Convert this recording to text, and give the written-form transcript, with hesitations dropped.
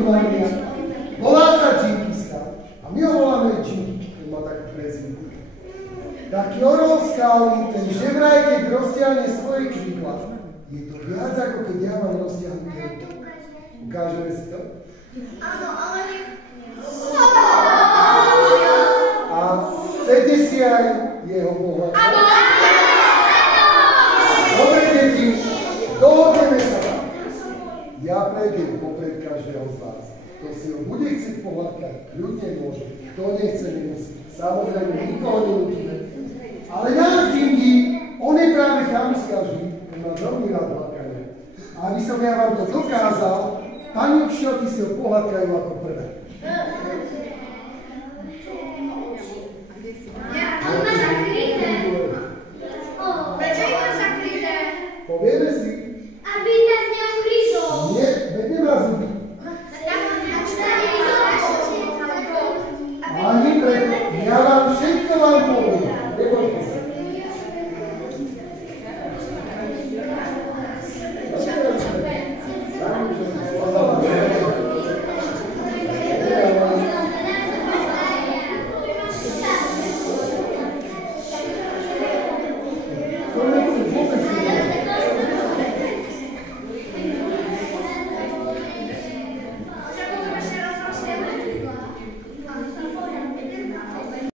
Mária. Volá sa Džingiska. A my ho voláme Džingi, keď má takú prezivku. Taký orol skály, ten že vraj, keď roztiahne svoje krídla, je to viac, ako keď ja mám roztiahnuté ruky. Ukážeme si to? Áno, ale a chcete si aj jeho pohľad? áno! Dobre, deti, dohodneme sa tam. Ja prejdem popred každého z vás. Kto si ho bude chcieť pohľadkať, ľudne môže. Kto nechce, nemusí. Samozrejme, nikoho nenutíme. Ale nás Džingi, on je práve chamuskář, on má veľmi rád hladkanie. A aby som ja vám to dokázal, pani učiteľky si ho pohľadkajú ako prvé. Ja